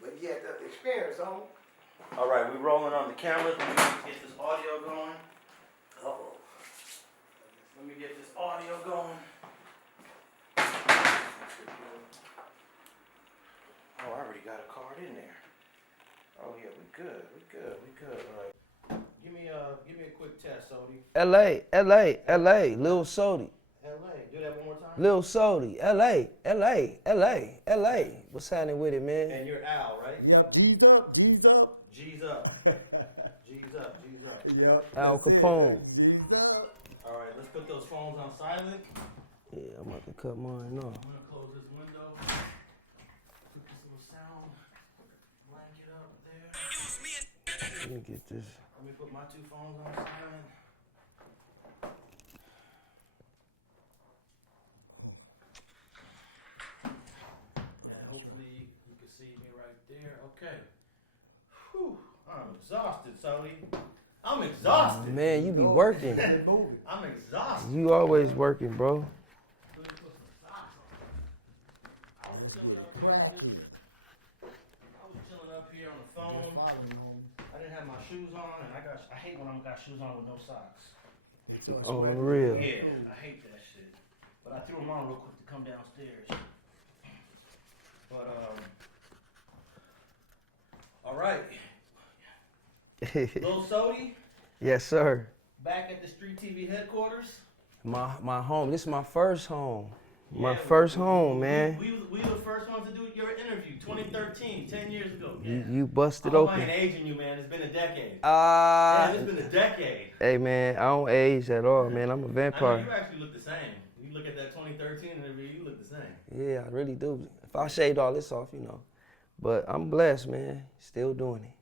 But you had the experience, homie. All right, we rolling on the cameras. Let me get this audio going. Uh-oh. Let me get this audio going. Oh, I already got a card in there. Oh yeah, we good. All right. Give me a quick test, Sodi. LA, Lil Sodi. LA. Do that one more time. Lil Sodi, LA. What's happening with it, man? And you're Al, right? Yep, G's up. G's up. G's up. Yep. Al Capone. G's up. All right, let's put those phones on silent. Yeah, I'm about to cut mine off. I'm gonna close this window. Put this little sound blanket up there. Let me get this. Let me put my two phones on silent. And hopefully you can see me right there. Okay. Whew. I'm exhausted, Sodi. I'm exhausted. Man, you be working. I'm exhausted. You always working, bro. I was chilling up here on the phone. I didn't have my shoes on, and I hate when I got shoes on with no socks. Oh, real. Yeah, I hate that shit. But I threw them on real quick to come downstairs. But all right. Lil Sodi, Yes, sir. back at the StreetTV headquarters. My home. This is my first home. My Yeah, first home, man. We were the first ones to do your interview, 2013, 10 years ago. Yeah. You busted I open. ain't aging you, man. It's been a decade. Ah. It's been a decade. Hey, man, I don't age at all, man. I'm a I know vampire. you actually look the same. You look at that 2013 interview, you look the same. Yeah, I really do. If I shaved all this off, But I'm blessed, man. Still doing it.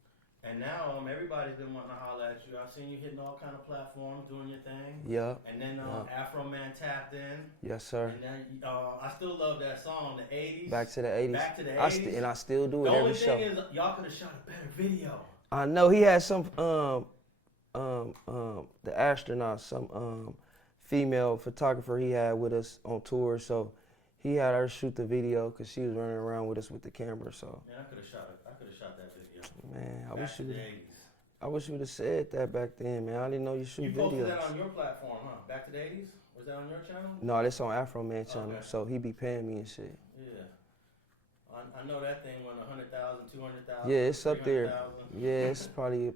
And now everybody's been wanting to holler at you. I've seen you hitting all kind of platforms, doing your thing. Yeah. And then Afro Man tapped in. Yes, sir. And then I still love that song, the 80s. Back to the 80s. Back to the 80s. And I still do it The every only show. thing is, y'all could have shot a better video. I know he had some the astronaut, some female photographer he had with us on tour, so he had her shoot the video because she was running around with us with the camera. So Man, I could have shot that video. man, I Back wish you would have said that back then, man. I didn't know you shoot You videos. posted that on your platform, huh? Back to the 80s? Was that on your channel? No, that's on Afro Man channel, Okay. so he be paying me and shit. Yeah. I know that thing went 100,000, 200,000. Yeah, it's up there. 300,000. Yeah, it's probably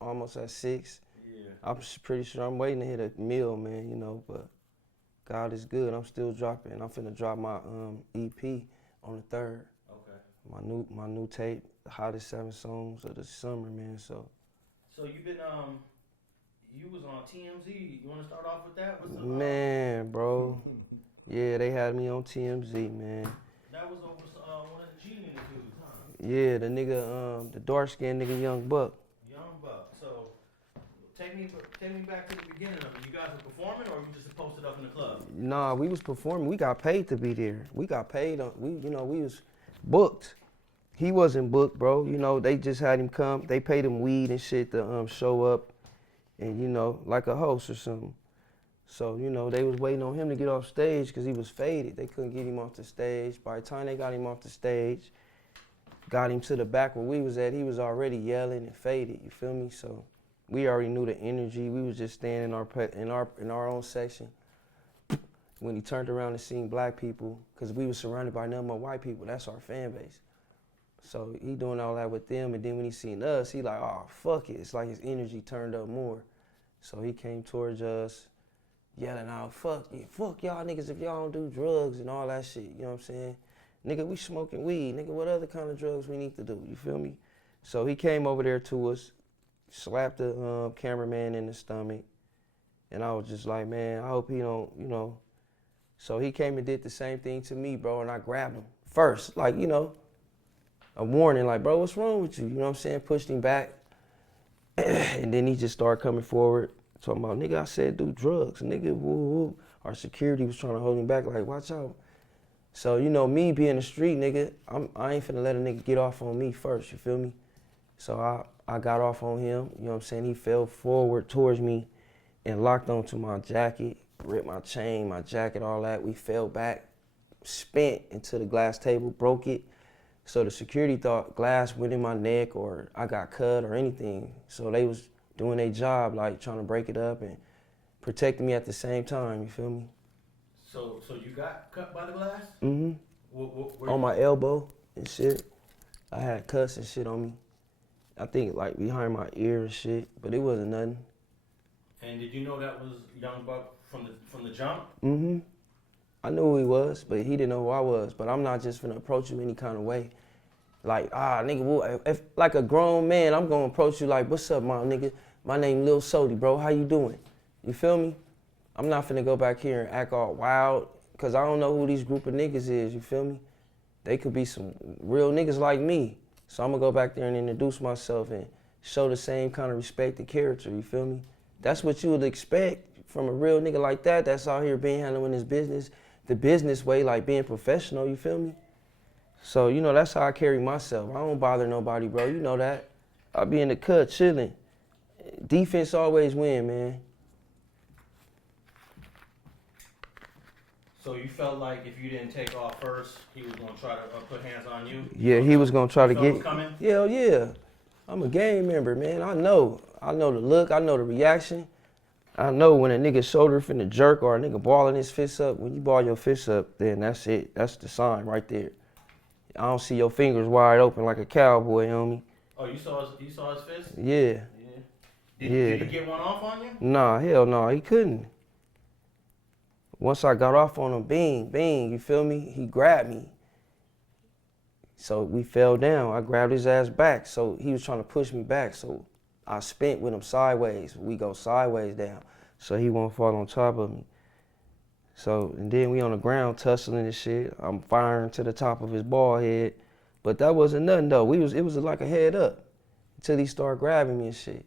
almost at 6. Yeah. I'm pretty sure I'm waiting to hit a mill, man, but God is good. I'm still dropping. I'm finna drop my EP on the 3rd. Okay. My new tape, the hottest 7 songs of the summer, man. So you've been you was on TMZ. You want to start off with that? What's the, man, bro. Yeah, they had me on TMZ, man. That was over one of the G interviews, huh? Yeah, the nigga, the dark skinned nigga, Young Buck. Young Buck. So take me back to the beginning of it. You guys were performing, or you just posted up in the club? Nah, we was performing. We got paid to be there. We got paid on. We was booked. He wasn't booked, bro. They just had him come. They paid him weed and shit to show up, and like a host or something. So they was waiting on him to get off stage because he was faded. They couldn't get him off the stage. By the time they got him off the stage, got him to the back where we was at, he was already yelling and faded. You feel me? So we already knew the energy. We was just standing in our own section. When he turned around and seen black people, because we was surrounded by nothing but white people. That's our fan base. So he doing all that with them, and then when he seen us, he like, oh, fuck it. It's like his energy turned up more. So he came towards us, yelling out, fuck y'all niggas if y'all don't do drugs and all that shit, you know what I'm saying? Nigga, we smoking weed. Nigga, what other kind of drugs we need to do, you feel me? So he came over there to us, slapped the cameraman in the stomach, and I was just like, man, I hope he don't, So he came and did the same thing to me, bro, and I grabbed him first, like, a warning, like, bro, what's wrong with you? You know what I'm saying? Pushed him back. And then he just started coming forward, talking about, nigga, I said do drugs. Nigga, woo, woo. Our security was trying to hold him back, like, watch out. So, me being a street nigga, I ain't finna let a nigga get off on me first, you feel me? So I got off on him, you know what I'm saying? He fell forward towards me and locked onto my jacket, ripped my chain, my jacket, all that. We fell back, spent into the glass table, broke it. So the security thought glass went in my neck or I got cut or anything. So they was doing their job, like trying to break it up and protecting me at the same time, you feel me? So you got cut by the glass? Mm-hmm. Where On my elbow and shit. I had cuts and shit on me. I think like behind my ear and shit, but it wasn't nothing. And did you know that was Young Buck from the jump? Mm-hmm. I knew who he was, but he didn't know who I was. But I'm not just finna approach you any kind of way. Like, nigga, if like a grown man, I'm gonna approach you like, what's up, my nigga? My name Lil Sodi, bro. How you doing? You feel me? I'm not finna go back here and act all wild, cause I don't know who these group of niggas is, you feel me? They could be some real niggas like me. So I'm gonna go back there and introduce myself and show the same kind of respect and character, you feel me? That's what you would expect from a real nigga like that that's out here being handling his business, the business way, like being professional, you feel me? So, you know, that's how I carry myself. I don't bother nobody, bro, you know that. I be in the cut chilling. Defense always win, man. So you felt like if you didn't take off first, he was gonna try to put hands on you? Yeah, he was gonna try to get. Coming? Yeah, yeah. I'm a gang member, man. I know the look. I know the reaction. I know when a nigga shoulder finna jerk or a nigga balling his fist up. When you ball your fist up, then that's it. That's the sign right there. I don't see your fingers wide open like a cowboy, homie. Oh, you saw his fist? Yeah. Did he get one off on you? Nah, hell no, he couldn't. Once I got off on him, bing, bing, you feel me? He grabbed me. So we fell down. I grabbed his ass back. So he was trying to push me back. So I spent with him sideways. We go sideways down. So he won't fall on top of me. So, and then we on the ground tussling and shit. I'm firing to the top of his bald head. But that wasn't nothing though. It was like a head up until he started grabbing me and shit.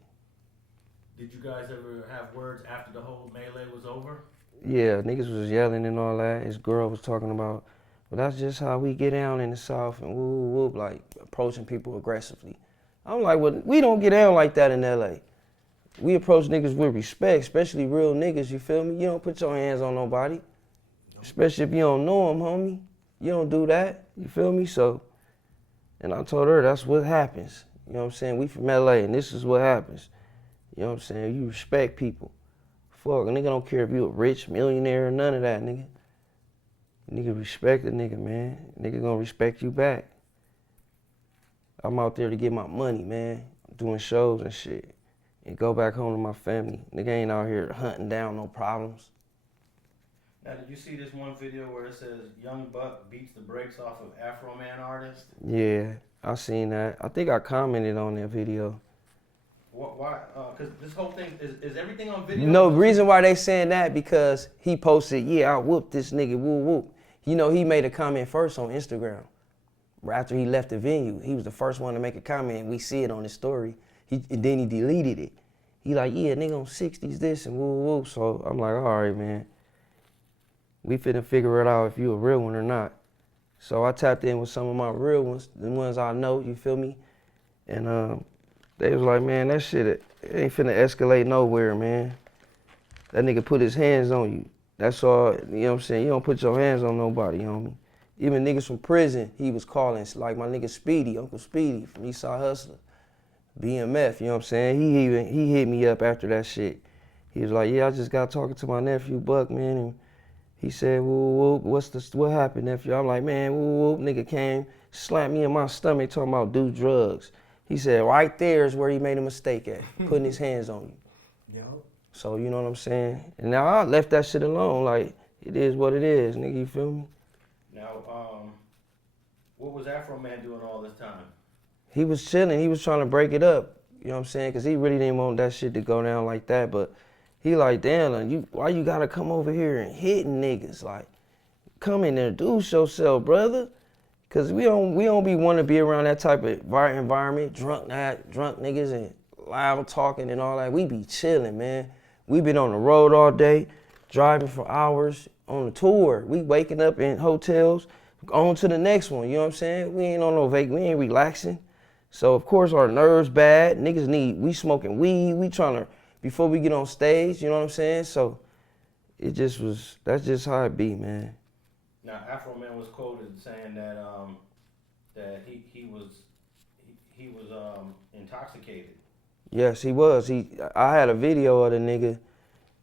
Did you guys ever have words after the whole melee was over? Yeah, niggas was yelling and all that. His girl was talking about, well, that's just how we get down in the South and whoop, whoop, like approaching people aggressively. I'm like, well, we don't get down like that in LA. We approach niggas with respect, especially real niggas, you feel me? You don't put your hands on nobody, especially if you don't know them, homie. You don't do that, you feel me? So, and I told her that's what happens. You know what I'm saying? We from LA and this is what happens. You know what I'm saying? You respect people. Fuck, a nigga don't care if you a rich millionaire or none of that, nigga. Nigga respect a nigga, man. Nigga gonna respect you back. I'm out there to get my money, man. I'm doing shows and shit. And go back home to my family. Nigga ain't out here hunting down no problems. Now, did you see this one video where it says Young Buck beats the brakes off of Afro Man artist? Yeah, I seen that. I think I commented on that video. Why? Because this whole thing, is everything on video? No, reason why they saying that because he posted, yeah, I whooped this nigga, woo whoop. You know, he made a comment first on Instagram. After he left the venue, he was the first one to make a comment and we see it on his story. And then he deleted it. He like, yeah, nigga on 60s this and woo woo. So I'm like, all right, man. We finna figure it out if you a real one or not. So I tapped in with some of my real ones, the ones I know, you feel me? And they was like, man, that shit it ain't finna escalate nowhere, man. That nigga put his hands on you. That's all, you know what I'm saying? You don't put your hands on nobody, homie. Even niggas from prison, he was calling, like my nigga Speedy, Uncle Speedy from Eastside Hustler, BMF, you know what I'm saying? He hit me up after that shit. He was like, yeah, I just got talking to my nephew Buck, man, and he said, whoop, what happened, nephew? I'm like, man, whoop, nigga came, slapped me in my stomach talking about do drugs. He said, right there is where he made a mistake at, putting his hands on you. Yo. So, you know what I'm saying? And now I left that shit alone, like, it is what it is, nigga, you feel me? Now, what was Afro Man doing all this time? He was chilling, he was trying to break it up, you know what I'm saying? Because he really didn't want that shit to go down like that, but he like, damn, why you gotta come over here and hitting niggas? Like, come and introduce yourself, brother. Cause we don't be want to be around that type of environment, drunk niggas and loud talking and all that. We be chilling, man. We been on the road all day, driving for hours on a tour. We waking up in hotels, on to the next one. You know what I'm saying? We ain't on no vacation. We ain't relaxing. So of course our nerves bad. Niggas we smoking weed. We trying to before we get on stage. You know what I'm saying? So that's just how it be, man. Now, Afro Man was quoted saying that that he he was intoxicated. Yes, he was. I had a video of the nigga,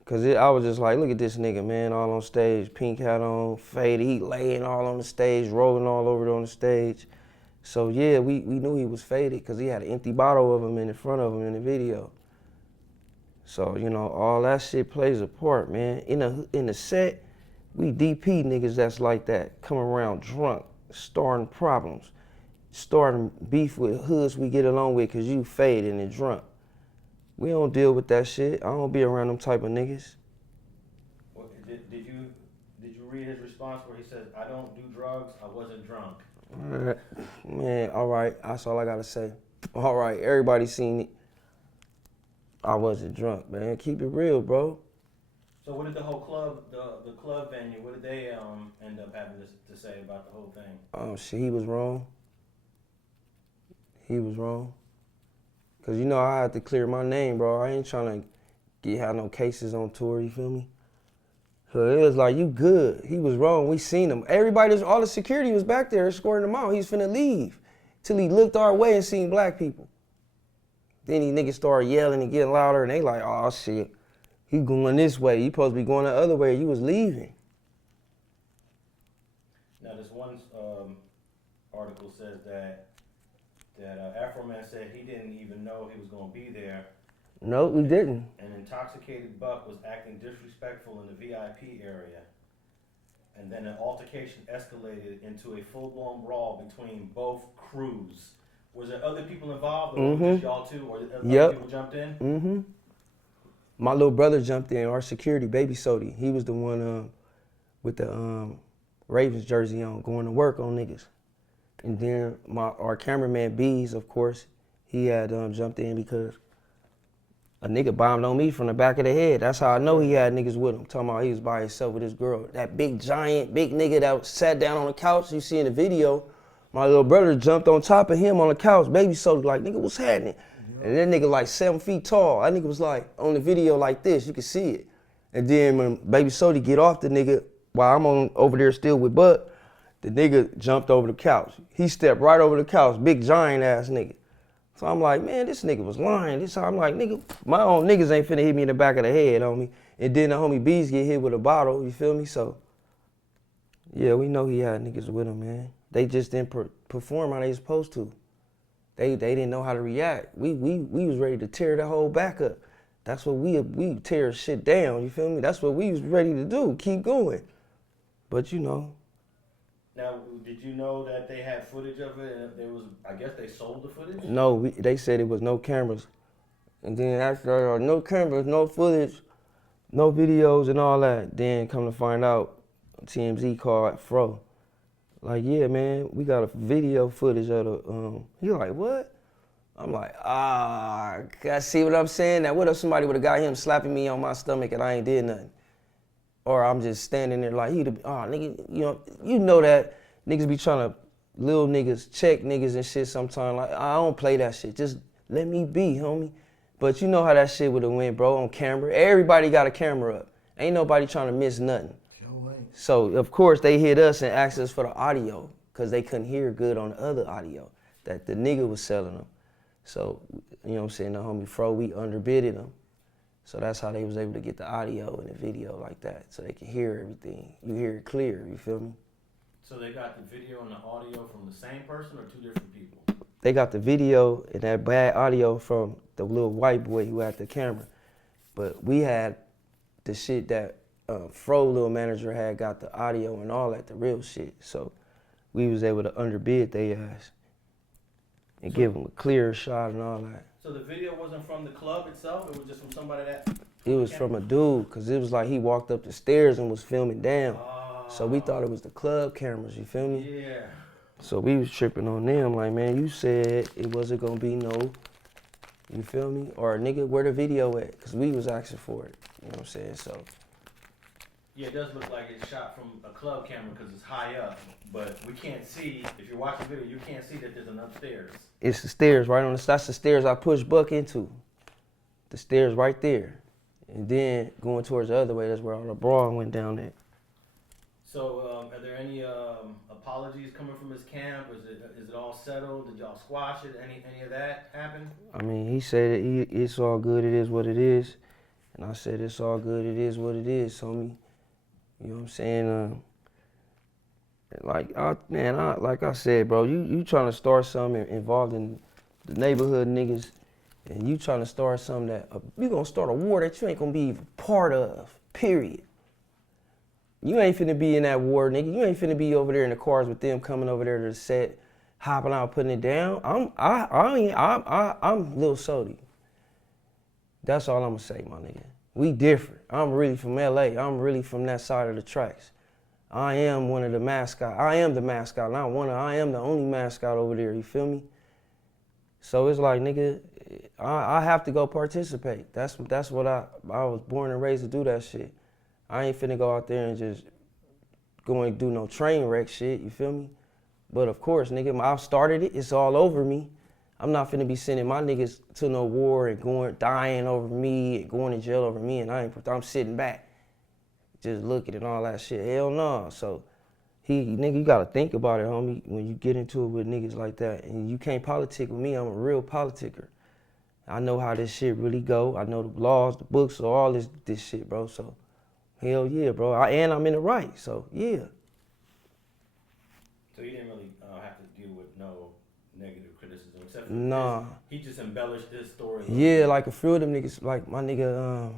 cause I was just like, look at this nigga, man, all on stage, pink hat on, faded, he laying all on the stage, rolling all over on the stage. So yeah, we knew he was faded, cause he had an empty bottle of him in front of him in the video. So you know, all that shit plays a part, man. In the set, we DP niggas that's like that, come around drunk, starting problems, starting beef with hoods we get along with, cause you faded and drunk. We don't deal with that shit. I don't be around them type of niggas. Well, did you read his response where he says, "I don't do drugs. I wasn't drunk." Man, all right. That's all I gotta say. All right, everybody seen it. I wasn't drunk, man. Keep it real, bro. So what did the whole club, the club venue, what did they end up having to say about the whole thing? Oh shit, he was wrong. He was wrong. Cause you know I had to clear my name, bro. I ain't trying to have no cases on tour. You feel me? So it was like, you good. He was wrong. We seen him. All the security was back there escorting him out. He was finna leave till he looked our way and seen black people. Then these niggas started yelling and getting louder, and they like, oh shit, he going this way. You supposed to be going the other way. You was leaving. Now this one article says that Afro Man said he didn't even know he was gonna be there. No, we didn't. An intoxicated buck was acting disrespectful in the VIP area. And then an altercation escalated into a full-blown brawl between both crews. Was there other people involved, or was it just y'all two, or other people jumped in? Mm-hmm. My little brother jumped in, our security, Baby Sodi. He was the one with the Ravens jersey on, going to work on niggas. And then our cameraman, Bees, of course, he had jumped in because a nigga bombed on me from the back of the head. That's how I know he had niggas with him. Talking about he was by himself with his girl. That big nigga that sat down on the couch, you see in the video, my little brother jumped on top of him on the couch. Baby Soda like, nigga, what's happening? And that nigga like 7 feet tall. That nigga was like, on the video like this, you can see it. And then when Baby Soda get off the nigga, while I'm over there still with Buck, the nigga jumped over the couch. He stepped right over the couch, big giant ass nigga. So I'm like, man, this nigga was lying. I'm like, nigga, my own niggas ain't finna hit me in the back of the head, homie. And then the homie Bees get hit with a bottle, you feel me? So, yeah, we know he had niggas with him, man. They just didn't perform how they supposed to. They didn't know how to react. We was ready to tear the whole back up. That's what we tear shit down, you feel me? That's what we was ready to do, keep going. But you know. Now, did you know that they had footage of it and I guess they sold the footage? No, they said it was no cameras. And then after no cameras, no footage, no videos and all that, then come to find out, TMZ called Fro. Like, yeah, man, we got a video footage of the, he like, what? I'm like, guys, see what I'm saying? Now, what if somebody would have got him slapping me on my stomach and I ain't did nothing? Or I'm just standing there like, nigga, you know that niggas be trying to, little niggas, check niggas and shit sometimes. Like, I don't play that shit. Just let me be, homie. But you know how that shit would have went, bro, on camera. Everybody got a camera up. Ain't nobody trying to miss nothing. So, of course, they hit us and asked us for the audio because they couldn't hear good on the other audio that the nigga was selling them. So, you know what I'm saying, the homie Fro, we underbidded them. So that's how they was able to get the audio and the video like that, so they can hear everything. You hear it clear, you feel me? So they got the video and the audio from the same person or two different people? They got the video and that bad audio from the little white boy who had the camera. But we had the shit that Fro, little manager, had got the audio and all that, the real shit. So we was able to underbid their ass and give them a clear shot and all that. So the video wasn't from the club itself? It was just from somebody that... It was from a dude, because it was like he walked up the stairs and was filming down. So we thought it was the club cameras, you feel me? Yeah. So we was tripping on them, like, man, you said it wasn't going to be no, you feel me? Or, nigga, where the video at? Because we was asking for it, you know what I'm saying? So. Yeah, it does look like it's shot from a club camera because it's high up, but we can't see, if you're watching the video, you can't see that there's an upstairs. It's the stairs right on that's the stairs I pushed Buck into. The stairs right there. And then going towards the other way, that's where all the brawl went down there. So, are there any apologies coming from his camp? Is it all settled? Did y'all squash it? Any of that happen? I mean, he said it's all good, it is what it is. And I said, it's all good, it is what it is, homie. You know what I'm saying? Like I said, bro, you trying to start something involving the neighborhood niggas, and you trying to start something that, you gonna start a war that you ain't gonna be even part of, period. You ain't finna be in that war, nigga. You ain't finna be over there in the cars with them coming over there to the set, hopping out, putting it down. I'm Lil Sodi. That's all I'm gonna say, my nigga. We different. I'm really from LA. I'm really from that side of the tracks. I am one of the mascots. I am the mascot, not one of, I am the only mascot over there, you feel me? So it's like, nigga, I have to go participate. That's what I was born and raised to do that shit. I ain't finna go out there and just go and do no train wreck shit, you feel me? But of course, nigga, I've started it, it's all over me. I'm not finna be sending my niggas to no war and dying over me and going to jail over me, and I'm sitting back, just looking and all that shit. Hell no. So, nigga, you gotta think about it, homie, when you get into it with niggas like that. And you can't politic with me, I'm a real politicker. I know how this shit really go. I know the laws, the books, so all this shit, bro. So, hell yeah, bro. And I'm in the right, so yeah. So you didn't really have to deal with no negative criticism, except for nah. He just embellished this story. Yeah, like a few of them niggas, like my nigga, a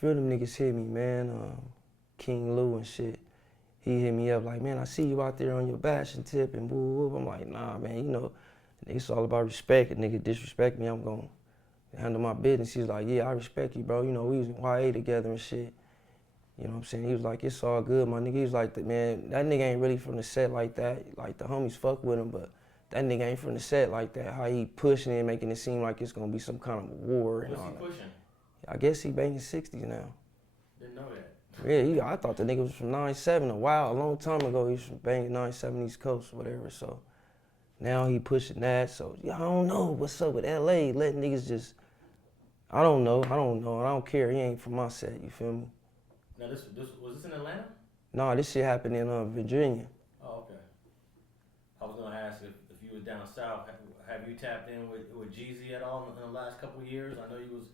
few of them niggas hit me, man. King Lou and shit. He hit me up like, man, I see you out there on your bashing tip and woo woo. I'm like, nah, man, you know, it's all about respect. A nigga disrespect me, I'm gonna handle my business. He's like, yeah, I respect you, bro. You know, we was in YA together and shit. You know what I'm saying? He was like, it's all good, my nigga. He was like, man, that nigga ain't really from the set like that. Like, the homies fuck with him, but that nigga ain't from the set like that. How he pushing it, making it seem like it's gonna be some kind of war and all that. What's he pushing? I guess he banging 60s now. Didn't know that. Yeah, I thought the nigga was from 9-7 a long time ago. He was from banging 9-7 East Coast, whatever. So now he pushing that. So yeah, I don't know what's up with LA. Letting niggas just, I don't know. I don't care. He ain't from my set. You feel me? Now was this in Atlanta? Nah, this shit happened in Virginia. Oh, okay. I was gonna ask if you was down south. Have you tapped in with Jeezy at all in the last couple of years? I know you was.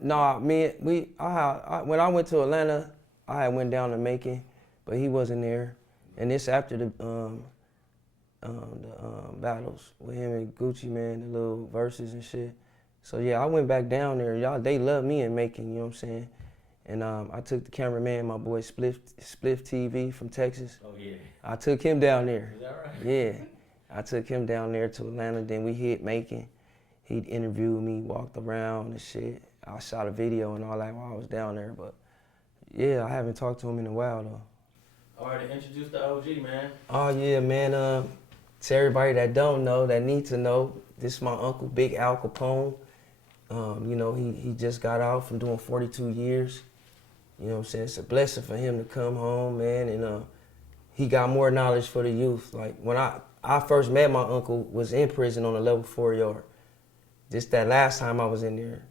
Nah, when I went to Atlanta, I had went down to Macon, but he wasn't there. And this after the battles with him and Gucci, man, the little verses and shit. So yeah, I went back down there. They love me in Macon, you know what I'm saying? And I took the cameraman, my boy StreetTV from Texas. Oh yeah. I took him down there. Is that right? Yeah. I took him down there to Atlanta, then we hit Macon. He interviewed me, walked around and shit. I shot a video and all that while I was down there, but yeah, I haven't talked to him in a while though. All right, introduce the OG, man. Oh yeah, man, to everybody that don't know, that need to know, this is my uncle, Big Al Capone. You know, he just got out from doing 42 years. You know what I'm saying? It's a blessing for him to come home, man, and he got more knowledge for the youth. Like when I first met my uncle was in prison on a level 4 yard. Just that last time I was in there.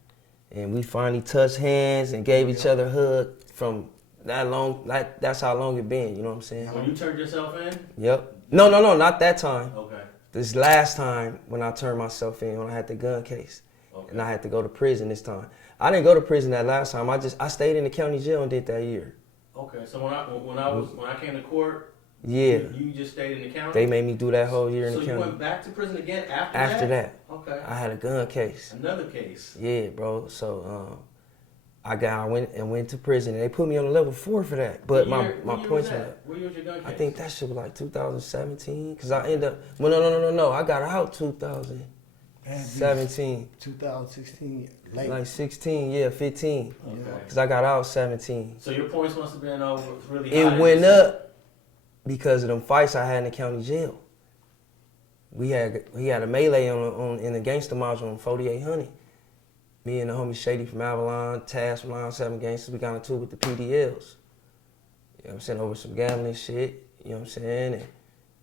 And we finally touched hands and gave each other a hug from that long, that's how long it been, you know what I'm saying? When you turned yourself in? Yep. No, not that time. Okay. This last time when I turned myself in, when I had the gun case. Okay. And I had to go to prison this time. I didn't go to prison that last time. I stayed in the county jail and did that year. Okay, so when I came to court, yeah, you just stayed in the county? They made me do that whole year in the county. So you went back to prison again after that? After that. Okay. I had a gun case. Another case. Yeah, bro. So I went to prison and they put me on a level 4 for that. But my points were that. Where was your gun case? I think that shit was like 2017. Cause I ended up no. I got out 2017. 2016, late. Like 16, yeah, 15. Okay. Cause I got out 17. So your points must have been really high. It went up because of them fights I had in the county jail. We had a melee in the gangster module on 4800. Me and the homie Shady from Avalon, Taz from Line 7 Gangsters, we got into it with the PDLs. You know what I'm saying? Over some gambling shit, you know what I'm saying?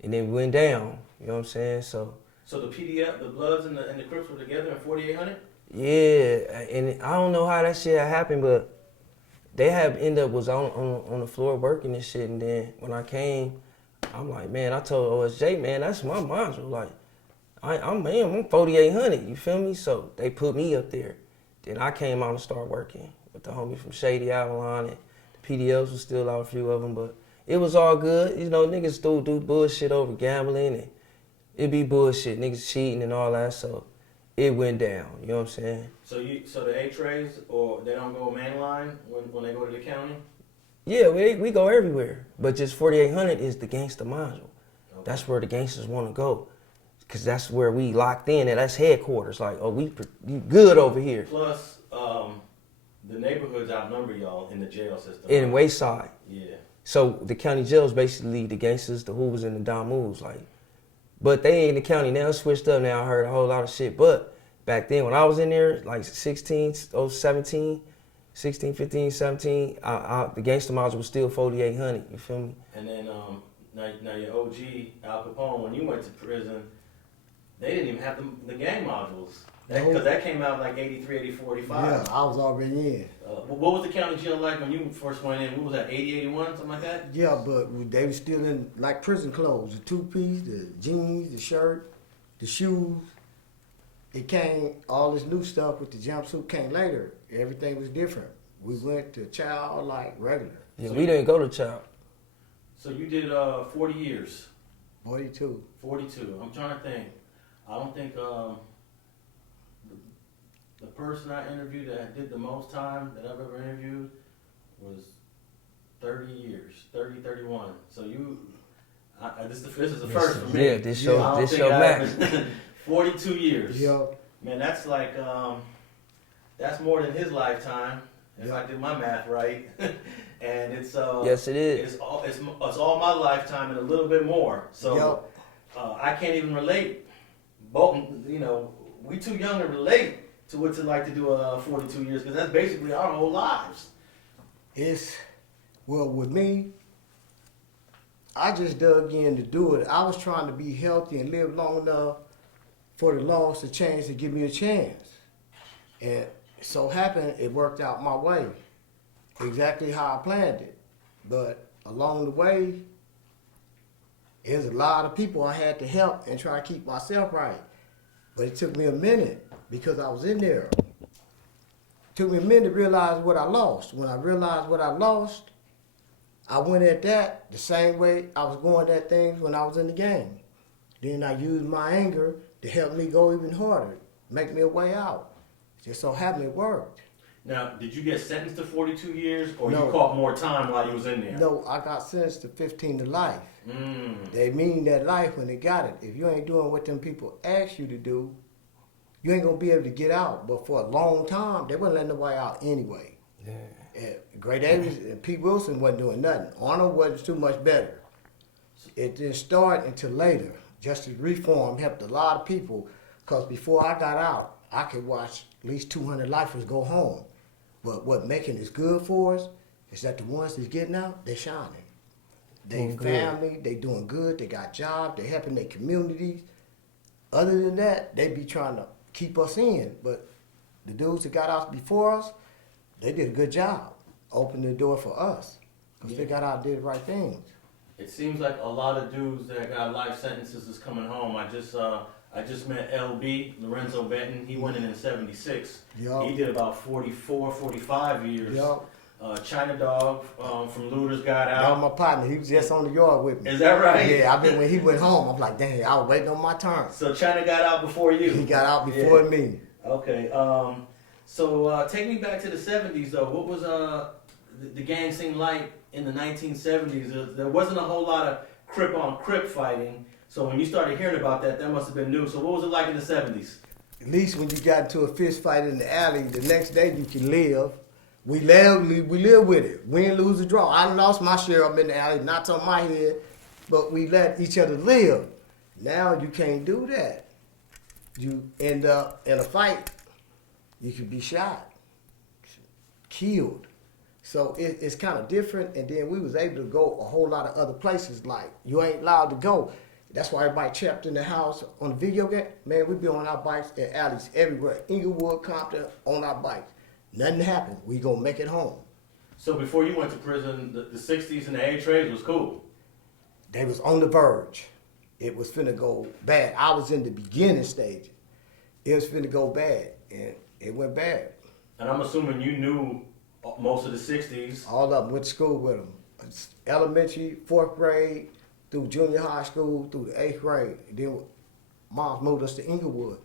And then we went down, you know what I'm saying? So the PDL, the Bloods and the Crips were together in 4800? Yeah, and I don't know how that shit happened, but they have end up was on the floor working and shit. And then when I came, I'm like, man, I told OSJ, man, that's my module. Like, I'm 4,800. You feel me? So they put me up there. Then I came out and started working with the homie from Shady Avalon, and the PDLs was still out, a few of them, but it was all good. You know, niggas still do bullshit over gambling, and it be bullshit, niggas cheating and all that. So it went down. You know what I'm saying? So the Eight Trays, or they don't go mainline when they go to the county? Yeah, we go everywhere, but just 4,800 is the gangster module. Okay. That's where the gangsters want to go, cause that's where we locked in, and that's headquarters. Like, oh, we good over here. Plus, the neighborhoods outnumber y'all in the jail system. In Wayside. Yeah. So the county jail is basically the gangsters, the Hoovers, and the Damus. Like, but they ain't in the county now. It's switched up now. I heard a whole lot of shit. But back then, when I was in there, like 16, 15, 17, the gangster module was still 4,800. You feel me? And then now your OG Al Capone, when you went to prison, they didn't even have the gang modules. Because that came out like 83, 84, 85. Yeah, I was already in. What was the county jail like when you first went in? What was that, 80, 81, something like that? Yeah, but they were still in like prison clothes. The two-piece, the jeans, the shirt, the shoes. It came, all this new stuff with the jumpsuit came later. Everything was different. We went to child like regular. Yeah, so we didn't go to child. So you did 40 years. 42. 42. I'm trying to think. I don't think the person I interviewed that did the most time that I've ever interviewed was 30 years, 30, 31. So this is the first for me. Yeah, this show max. 42 years. Yeah. Man, that's like, that's more than his lifetime, if I did my math right. And it's, yes, it is. It's all my lifetime and a little bit more. So I can't even relate. Both, you know, we too young to relate to what's it like to do 42 years, because that's basically our whole lives. Well, with me, I just dug in to do it. I was trying to be healthy and live long enough for the laws to change to give me a chance. And it so happened it worked out my way, exactly how I planned it. But along the way, there's a lot of people I had to help and try to keep myself right. But it took me a minute because I was in there. It took me a minute to realize what I lost. When I realized what I lost, I went at that the same way I was going at things when I was in the game. Then I used my anger to help me go even harder, make me a way out. Just so happened it worked. Now, did you get sentenced to 42 years, or No. you caught more time while you was in there? No, I got sentenced to 15 to life. Mm. They mean that life when they got it. If you ain't doing what them people ask you to do, you ain't gonna be able to get out. But for a long time, they wasn't letting nobody out anyway. Yeah. And Gray Davis and Pete Wilson wasn't doing nothing. Arnold wasn't too much better. It didn't start until later. Justice reform helped a lot of people, because before I got out, I could watch at least 200 lifers go home. But what making this good for us is that the ones that's getting out, they're shining. They family, they doing good, they got jobs, they helping their communities. Other than that, they be trying to keep us in. But the dudes that got out before us, they did a good job, opened the door for us, because they got out and did the right things. It seems like a lot of dudes that got life sentences is coming home. I just met LB, Lorenzo Benton. He went in 76. Yup. He did about 44, 45 years. Yup. China Dog from Looters got That was out. my partner. He was just on the yard with me. Is that right? Yeah, when he went home, I'm like, dang, I was waiting on my turn. So China got out before you. He got out before me. Okay. So take me back to the 70s though. What was the gang scene like in the 1970s? There wasn't a whole lot of Crip on Crip fighting. So when you started hearing about that, that must have been new. So what was it like in the 70s? At least when you got into a fist fight in the alley, the next day you can live. We live with it. Win, lose, or draw. I lost my share up in the alley, knots on my head, but we let each other live. Now you can't do that. You end up in a fight, you could be shot, killed. So it's kind of different, and then we was able to go a whole lot of other places, like you ain't allowed to go. That's why everybody trapped in the house on the video game. Man, we be on our bikes in alleys everywhere. Inglewood, Compton, on our bikes. Nothing happened. We gonna make it home. So before you went to prison, the 60s and the Eight Trays was cool. They was on the verge. It was finna go bad. I was in the beginning stage. It was finna go bad, and it went bad. And I'm assuming you knew most of the 60s. All of them went to school with them. Elementary, 4th grade, through junior high school, through the 8th grade. Then Mom moved us to Inglewood,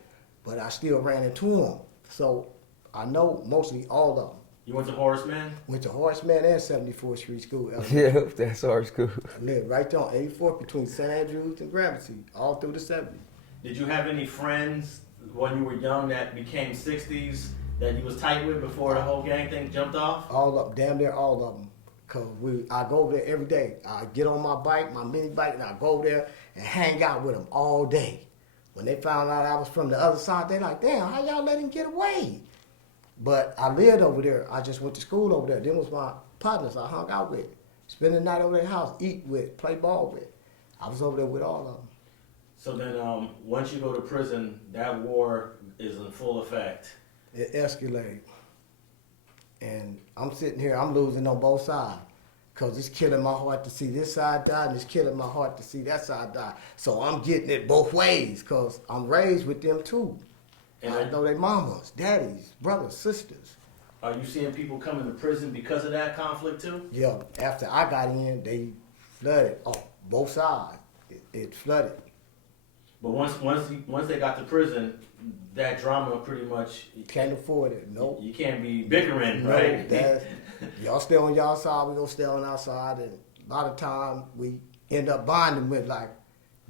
but I still ran into them. So I know mostly all of them. You went to Horace Mann? Went to Horseman and 74th Street School. Yeah, that's our school. I lived right there on 84th between St. Andrews and Gramercy, all through the 70s. Did you have any friends when you were young that became 60s that you was tight with before the whole gang thing jumped off? All of them, damn near all of them. Cause I go over there every day. I get on my bike, my mini bike, and I go over there and hang out with them all day. When they found out I was from the other side, they like, damn, how y'all let him get away? But I lived over there. I just went to school over there. Them was my partners I hung out with. Spend the night over their house, eat with, play ball with. I was over there with all of them. So then once you go to prison, that war is in full effect. It escalated. And I'm sitting here, I'm losing on both sides. Because it's killing my heart to see this side die, and it's killing my heart to see that side die. So I'm getting it both ways, because I'm raised with them too. And I know their mamas, daddies, brothers, sisters. Are you seeing people come into prison because of that conflict too? Yeah, after I got in, they flooded. Oh, both sides. It flooded. But once they got to prison, that drama pretty much Can't afford it. Nope. You can't be bickering, No, right? y'all stay on y'all side, we gonna stay on our side, and by the time we end up bonding with like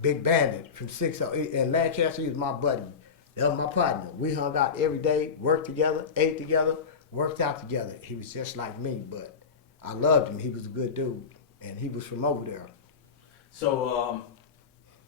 Big Bandit from 608, and Lancaster, he was my buddy. That was my partner. We hung out every day, worked together, ate together, worked out together. He was just like me, but I loved him. He was a good dude, and he was from over there. So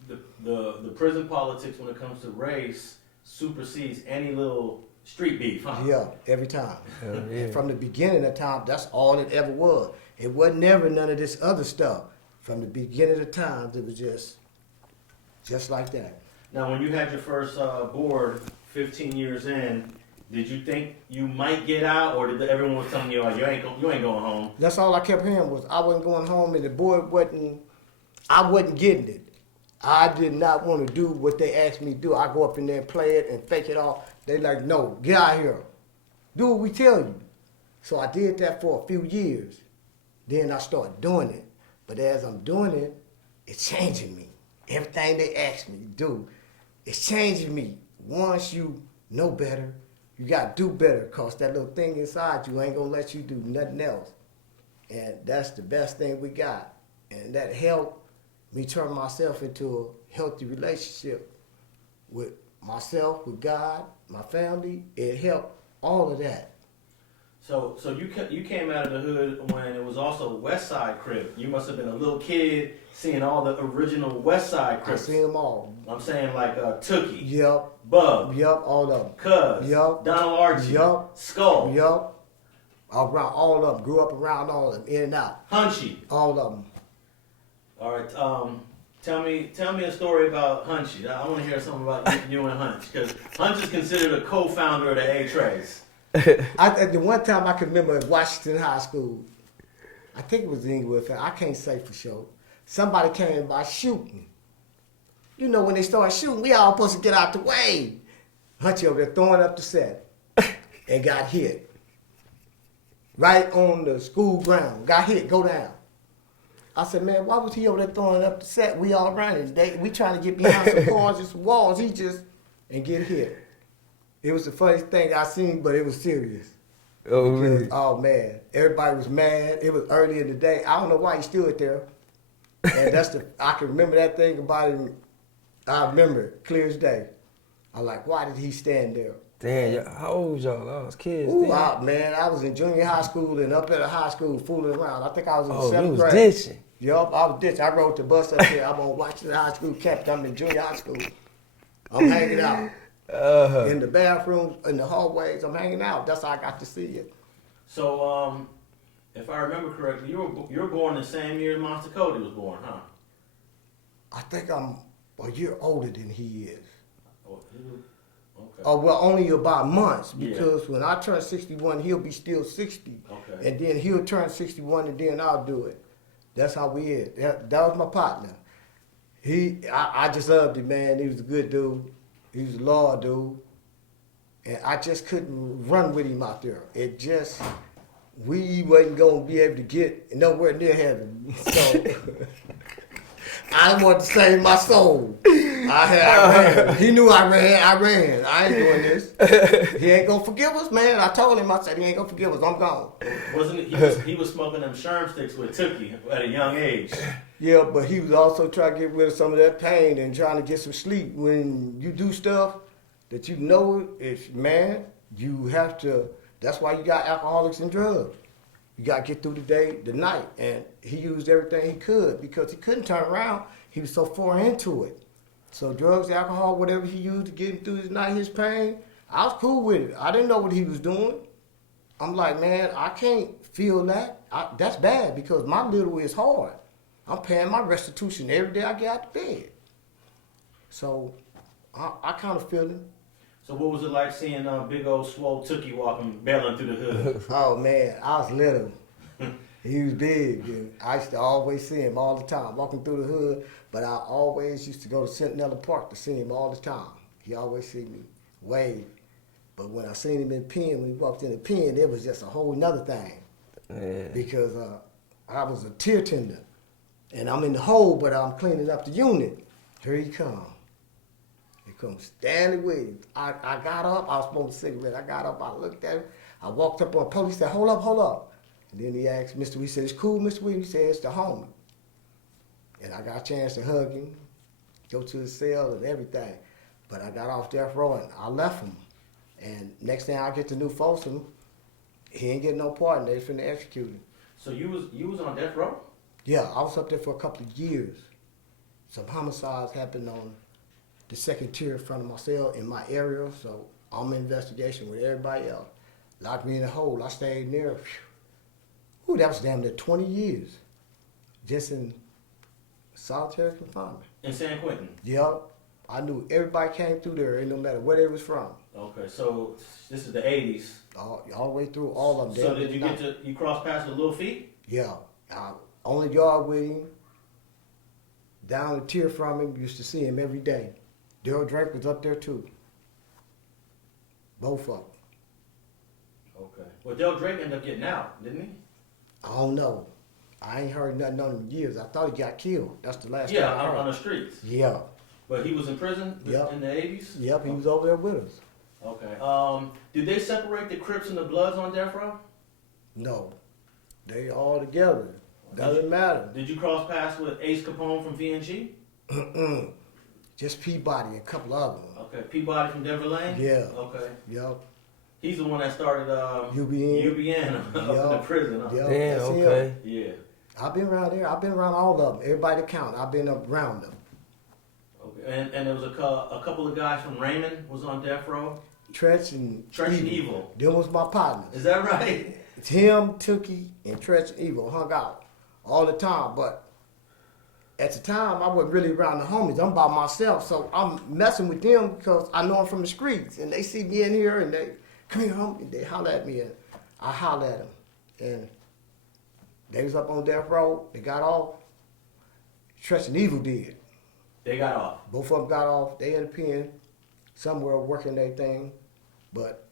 the prison politics when it comes to race supersedes any little street beef, huh? Yeah, every time. Yeah. And from the beginning of time, that's all it ever was. It wasn't ever none of this other stuff. From the beginning of time, it was just like that. Now, when you had your first board 15 years in, did you think you might get out, or did everyone was telling you, oh, you ain't going home? That's all I kept hearing was I wasn't going home, and the board I wasn't getting it. I did not want to do what they asked me to do. I go up in there and play it and fake it all. They like, no, get out of here. Do what we tell you. So I did that for a few years. Then I started doing it. But as I'm doing it, it's changing me. Everything they ask me to do, it's changing me. Once you know better, you got to do better, because that little thing inside you ain't going to let you do nothing else. And that's the best thing we got. And that helped me turn myself into a healthy relationship with myself, with God, my family. It helped all of that. So you came out of the hood when it was also West Side Crip. You must have been a little kid seeing all the original West Side I Crips. seen them all. I'm saying like Tookie, Yup, Bug, yup, all of them. Cuz, Yup. Donald Archie, Yup. Skull, Yup. Around all of them. Grew up around all of them, in and out. Hunchy. All of them. All right, tell me a story about Hunchy. I want to hear something about you and Hunch, because Hunch is considered a co-founder of the Eight Trays. At the one time I can remember at Washington High School, I think it was Inglewood, I can't say for sure. Somebody came by shooting. You know, when they start shooting, we all supposed to get out the way. Hunchy over there throwing up the set and got hit. Right on the school ground. Got hit, go down. I said, man, why was he over there throwing up the set? We all running. We trying to get behind some cars and some walls. He just, and get hit. It was the funniest thing I seen, but it was serious. Oh, Because, really? oh man, everybody was mad. It was early in the day. I don't know why he stood there. And I can remember that thing about him. I remember it clear as day. I'm like, why did he stand there? Damn, how old was y'all? I was kids. Ooh, damn. man, I was in junior high school and up at a high school fooling around. I think I was in Oh, you 7th was grade. ditching. Yup, I was ditching. I rode the bus up there. I'm on Washington High School campus. I'm in junior high school. I'm hanging out. In the bathrooms, in the hallways, I'm hanging out. That's how I got to see it. So, if I remember correctly, you were born the same year Monster Cody was born, huh? I think I'm a year older than he is. Oh, well, only about months, Yeah. because when I turn 61, he'll be still 60. Okay. And then he'll turn 61, and then I'll do it. That's how we is. That was my partner. I just loved him, man. He was a good dude. He was a law dude. And I just couldn't run with him out there. We wasn't going to be able to get nowhere near heaven. So I wanted to save my soul. I ran. He knew I ran. I ain't doing this. He ain't going to forgive us, man. I told him, I said, he ain't going to forgive us. I'm gone. Wasn't it, he was smoking them sherm sticks with Tookie at a young age. Yeah, but he was also trying to get rid of some of that pain and trying to get some sleep. When you do stuff that you know man, you have to, that's why you got alcoholics and drugs. You got to get through the day, the night. And he used everything he could because he couldn't turn around. He was so far into it. So drugs, alcohol, whatever he used to get him through his night, his pain, I was cool with it. I didn't know what he was doing. I'm like, man, I can't feel that. That's bad because my little is hard. I'm paying my restitution every day I get out of bed. So I kind of feel it. So what was it like seeing big old swole Tookie walking, barreling through the hood? Oh, man, I was little. He was big. And I used to always see him all the time, walking through the hood. But I always used to go to Centinela Park to see him all the time. He always see me wave. But when I seen him in the pen, when he walked in the pen, it was just a whole nother thing. Yeah. Because I was a tier tender. And I'm in the hole, but I'm cleaning up the unit. Here he come. He comes Stanley Williams. I got up, I was smoking a cigarette. I got up, I looked at him. I walked up on the police, said, hold up. And then he asked Mr. Williams, he said, it's cool, Mr. Williams. He said, it's the homie. And I got a chance to hug him, go to his cell and everything. But I got off death row and I left him. And next thing I get to New Folsom, he ain't getting no pardon. They finna execute him. So you was on death row? Yeah, I was up there for a couple of years. Some homicides happened on the second tier in front of my cell in my area, so I'm in investigation with everybody else. Locked me in a hole. I stayed in there. Ooh, that was damn near 20 years. Just in solitary confinement. In San Quentin? Yep. I knew everybody came through there, no matter where they was from. Okay, so this is the 80s. All the way through, all of them. So did you cross paths with Lil Feet? Yeah. Only yard with him. Down the tier from him, used to see him every day. Daryl Drake was up there too. Both of them. Okay. Well, Del Drake ended up getting out, didn't he? I don't know. I ain't heard nothing on him in years. I thought he got killed. That's the last Yeah, time I heard. on the streets. Yeah. But he was in prison Yep. in the 80s? Yep, he was over there with us. Okay. Did they separate the Crips and the Bloods on death row? No. They all together. Doesn't matter. Did you cross paths with Ace Capone from VNG? Just Peabody and a couple other ones. Okay. Peabody from Denver Lane? Yeah. Okay. Yep. He's the one that started UBN. up in the prison. Huh? Yep. Damn, That's him. okay. Yeah. I've been around there. I've been around all of them. Everybody count. I've been around them. Okay. And there was a couple of guys from Raymond was on death row. Tretch and Evil. Them was my partners. Is that right? It's him, Tookie, and Tretch and Evil hung out all the time. But at the time, I wasn't really around the homies. I'm by myself. So I'm messing with them because I know them from the streets. And they see me in here and they, come here, homie. They holler at me and I holler at them. And they was up on death row. They got off. Tretch and Evil did. They got off. Both of them got off. They in the pen somewhere working their thing. But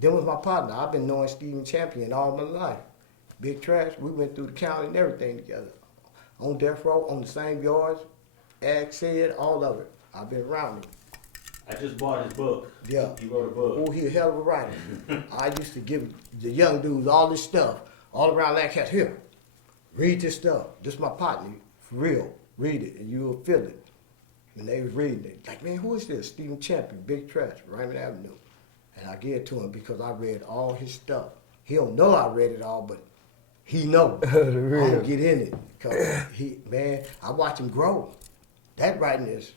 them was my partner. I've been knowing Stephen Champion all my life. Big Trash, we went through the county and everything together. On death row, on the same yards, Ag said, all of it. I've been around him. I just bought his book. Yeah. He wrote a book. Oh, he a hell of a writer. I used to give the young dudes all this stuff, all around that cat. Here, read this stuff. This is my partner, for real. Read it, and you'll feel it. And they was reading it. Like, man, who is this? Stephen Champion, Big Trash, Raymond Avenue. And I gave it to him because I read all his stuff. He don't know I read it all, but he know. I'm gonna get in it. Cause man, I watch him grow. That writing is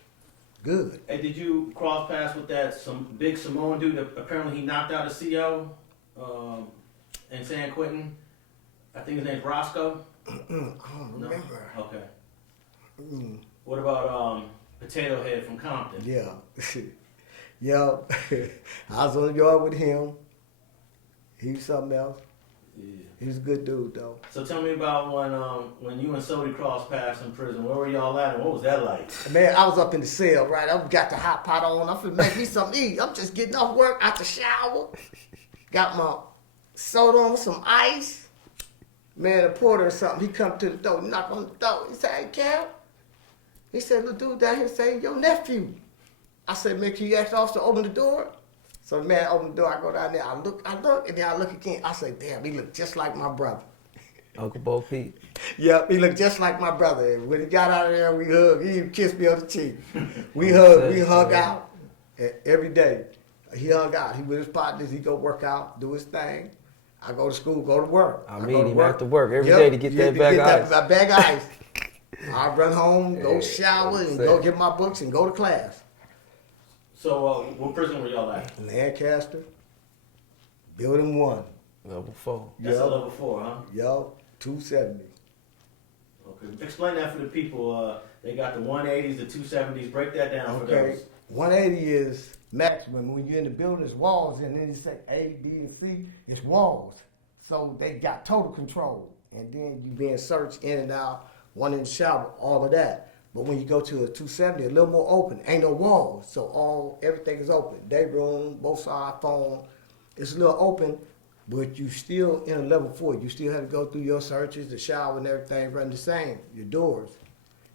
good. Hey, did you cross paths with that some big Samoan dude that apparently he knocked out a CO in San Quentin? I think his name's Roscoe. I don't remember. No? Okay. What about Potato Head from Compton? Yeah. Yup. I was on the yard with him. He was something else. Yeah. He was a good dude, though. So tell me about when you and Sodi crossed paths in prison. Where were y'all at, and what was that like? Man, I was up in the cell, right? I got the hot pot on. I'm finna make me something to eat. I'm just getting off work, out the shower. Got my soda on with some ice. Man, the porter or something, he come to the door, knock on the door. He said, "Hey, Cal." He said, "Little dude down here saying, your nephew." I said, "Man, can you ask the officer to open the door?" So the man opened the door, I go down there, I look, and then I look again. I say, "Damn, he look just like my brother." Uncle Bo Pete. Yep, he looked just like my brother. And when he got out of there, we hugged. He even kissed me on the cheek. We hug out every day. He hung out. He with his partners. He go work out, do his thing. I go to school, go to work. I meet him after work every day to get that bag of ice. That bag of ice. I run home, go shower, and go get my books and go to class. So what prison were y'all at? Lancaster, Building 1. Level 4. That's a Yup. level 4, huh? Yup, 270. Okay. Explain that for the people. They got the 180s, the 270s. Break that down for Okay, those. 180 is maximum. When you're in the building, it's walls, and then you say A, B, and C, it's walls. So they got total control. And then you being searched in and out, one in the shower, all of that. But when you go to a 270, a little more open. Ain't no walls, so everything is open. Day room, both sides, phone. It's a little open, but you still in a level 4. You still have to go through your searches, the shower and everything run the same. Your doors.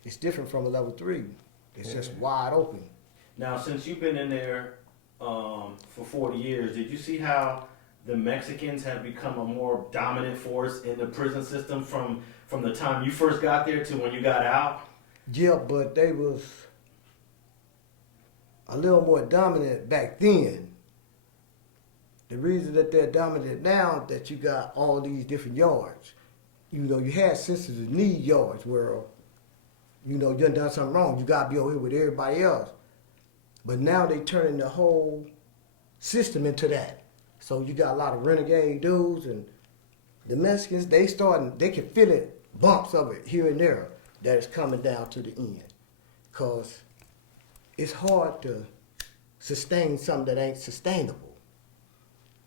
It's different from a level 3. It's just wide open. Now, since you've been in there for 40 years, did you see how the Mexicans have become a more dominant force in the prison system from the time you first got there to when you got out? Yeah, but they was a little more dominant back then. The reason that they're dominant now that you got all these different yards. You know, you had sensitive need yards where, you know, you done something wrong. You got to be over here with everybody else. But now they turning the whole system into that. So you got a lot of renegade dudes, and the Mexicans, they can feel it, bumps of it here and there that is coming down to the end. Because it's hard to sustain something that ain't sustainable.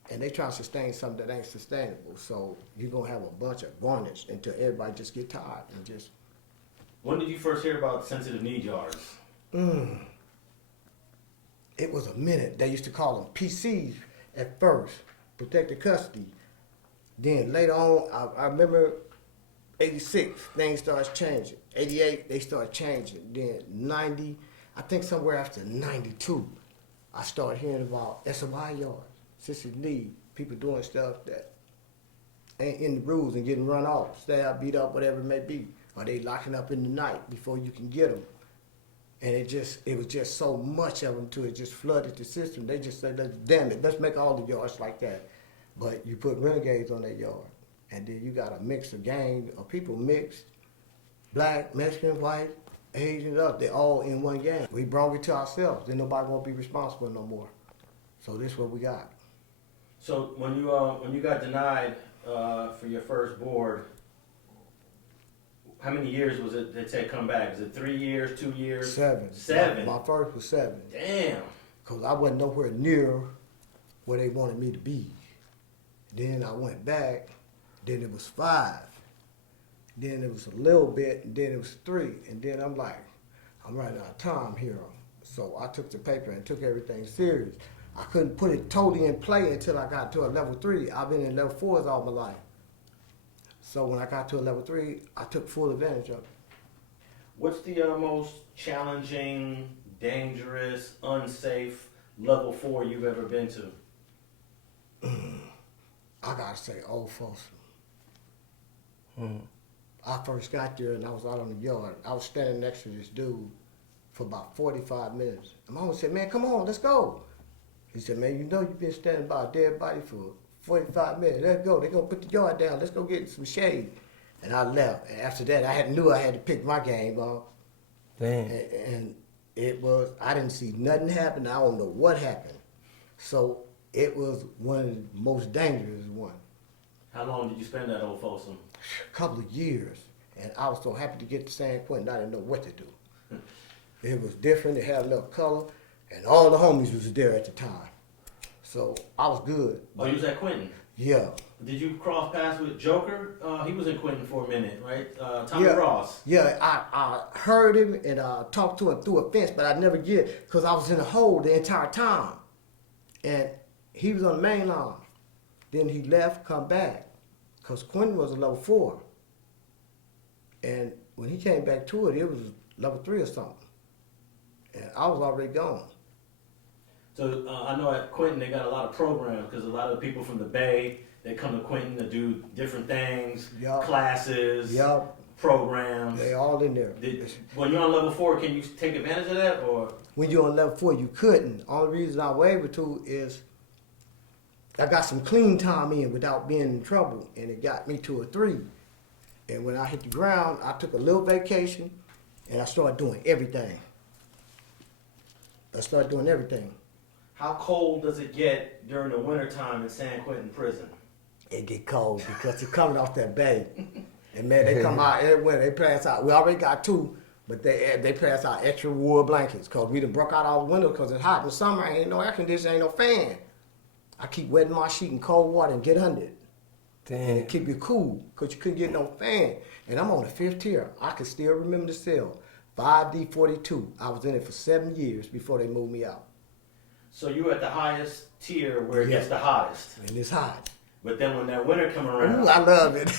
And they try to sustain something that ain't sustainable. So you're going to have a bunch of varnish until everybody just get tired and just... When did you first hear about sensitive need yards? It was a minute. They used to call them PCs at first, protected custody. Then later on, I remember 86, things started changing. 88, they started changing. Then 90, I think somewhere after 92, I started hearing about SOI yards, sensitive need, people doing stuff that ain't in the rules and getting run off, stabbed, beat up, whatever it may be. Or they locking up in the night before you can get them. And it was just so much of them it just flooded the system. They just said, damn it, let's make all the yards like that. But you put renegades on that yard. And then you got a mix of gang of people mixed, black, Mexican, white, Asian, up. They all in one gang. We brought it to ourselves. Then nobody won't be responsible no more. So this is what we got. So when you got denied for your first board, how many years was it that said come back? Is it 3 years, 2 years? 7. 7? My first was 7. Damn. Because I wasn't nowhere near where they wanted me to be. Then I went back. Then it was 5. Then it was a little bit, and then it was 3. And then I'm like, I'm running out of time here. So I took the paper and took everything serious. I couldn't put it totally in play until I got to a level 3. I've been in level 4s all my life. So when I got to a level 3, I took full advantage of it. What's the most challenging, dangerous, unsafe level 4 you've ever been to? I gotta say Old Folsom. I first got there and I was out on the yard. I was standing next to this dude for about 45 minutes. And my mama said, man, come on, let's go. He said, man, you know you've been standing by a dead body for 45 minutes. Let's go. They're going to put the yard down. Let's go get some shade. And I left. And after that, I knew I had to pick my game up. Damn. And it was, I didn't see nothing happen. I don't know what happened. So it was one of the most dangerous ones. How long did you spend at Old Folsom? A couple of years. And I was so happy to get to San Quentin, I didn't know what to do. It was different. It had a little color. And all the homies was there at the time. So I was good. Oh, you was at Quentin? Yeah. Did you cross paths with Joker? He was in Quentin for a minute, right? Tommy Yeah. Ross. Yeah, I heard him and talked to him through a fence, but I never get because I was in the hole the entire time. And he was on the main line. Then he left, come back, because Quentin was a level 4. And when he came back to it, it was level 3 or something. And I was already gone. So I know at Quentin they got a lot of programs because a lot of the people from the Bay, they come to Quentin to do different things, Yup. classes, Yup. programs. They all in there. When you're on level 4, can you take advantage of that, or? When you're on level 4, you couldn't. Only reason I was able to is I got some clean time in without being in trouble, and it got me to a 3. And when I hit the ground, I took a little vacation, and I started doing everything. How cold does it get during the wintertime in San Quentin prison? It get cold because it's coming off that bay. And man, they come out every winter. They pass out. We already got 2, but they pass out extra wool blankets because we done broke out all the windows because it's hot in the summer. Ain't no air conditioning, ain't no fan. I keep wetting my sheet in cold water and get under it. Damn. And it keep you cool because you couldn't get no fan. And I'm on the 5th tier. I can still remember the cell. 5D42. I was in it for 7 years before they moved me out. So you at the highest tier where it Yeah. gets the hottest. And it's hot. But then when that winter come around, Ooh, I love it.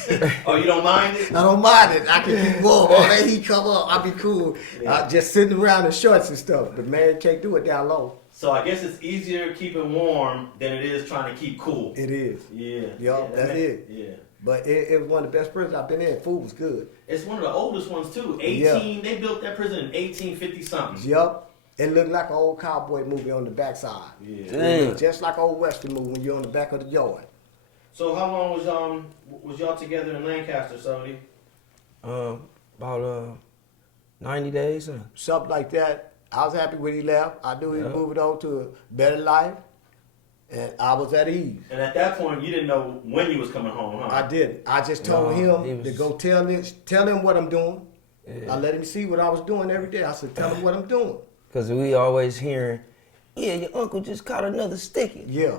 oh, you don't mind it? I don't mind it. I can keep warm. All that heat come up, I be cool. Yeah. Just sitting around in shorts and stuff. But man, you can't do it down low. So I guess it's easier keeping warm than it is trying to keep cool. It is. Yeah. Yup, that's it. Yeah. But it was one of the best prisons I've been in. Food was good. It's one of the oldest ones too. 18. They built that prison in 1850 something. Yup. It looked like an old cowboy movie on the backside. Yeah. It looked just like an old western movie when you're on the back of the yard. So how long was y'all together in Lancaster, Sodi? About 90 days. Huh? Something like that. I was happy when he left. I knew he was moving on to a better life. And I was at ease. And at that point, you didn't know when you was coming home, huh? I didn't. I just told him to go tell him what I'm doing. Yeah. I let him see what I was doing every day. I said, tell him what I'm doing. Cause we always hearing, yeah, your uncle just caught another sticky. Yeah.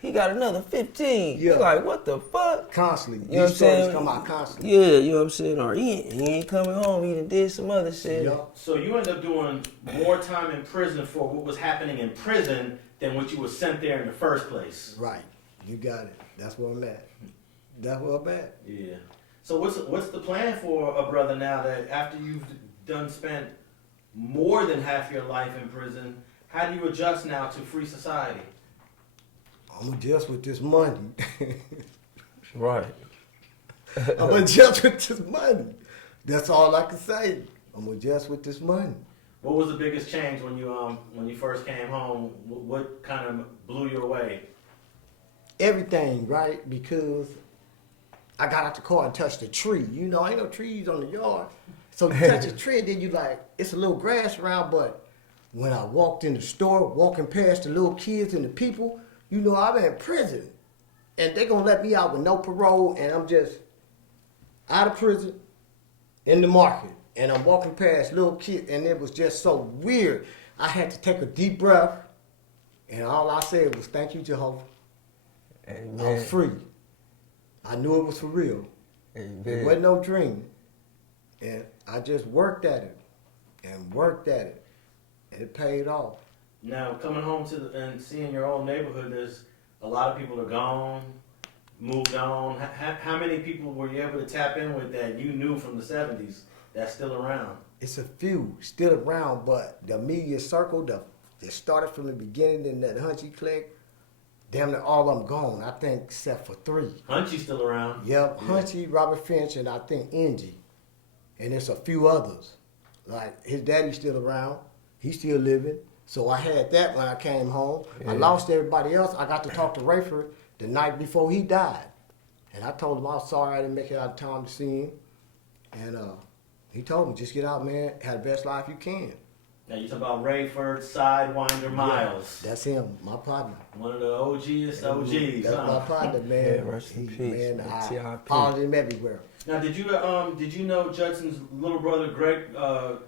He got another 15. Yeah. You like, what the fuck? Constantly. You know what I'm These stories saying? come out constantly. Yeah, you know what I'm saying? Or he ain't coming home. He done did some other shit. Yeah. So you ended up doing more time in prison for what was happening in prison than what you were sent there in the first place. Right. You got it. That's where I'm at. That's where I'm at. Yeah. So what's the plan for a brother now that after you've spent more than half your life in prison, how do you adjust now to free society? I'm adjust with this money. Right. I'm adjust with this money. That's all I can say. I'm adjust with this money. What was the biggest change when you first came home? What kind of blew you away? Everything, right? Because I got out the car and touched a tree. You know, ain't no trees on the yard. So you touch a tree and then you like, it's a little grass around, but when I walked in the store, walking past the little kids and the people, you know, I'm in prison. And they gonna let me out with no parole, and I'm just out of prison in the market. And I'm walking past little kids, and it was just so weird. I had to take a deep breath, and all I said was, thank you, Jehovah. Amen. I was free. I knew it was for real. Amen. It wasn't no dream. And I just worked at it and worked at it. And it paid off. Now, coming home and seeing your own neighborhood, there's a lot of people are gone, moved on. How many people were you able to tap in with that you knew from the 70s that's still around? It's a few still around, but the immediate circle that started from the beginning in that Hunchy clique, damn near all of them gone, I think, except for 3. Hunchy's still around. Yep, Hunchy, Robert Finch, and I think Angie. And there's a few others. Like, his daddy's still around. He's still living. So I had that when I came home. Yeah. I lost everybody else. I got to talk to Rayford the night before he died. And I told him I was sorry I didn't make it out of time to see him. And he told me, just get out, man. Have the best life you can. Now you talk about Rayford, Sidewinder, Miles. That's him, my partner. One of the OGs. That's my partner, man. Yeah, rest in peace, Man, man. I TIP. followed him everywhere. Now, did you know Judson's little brother,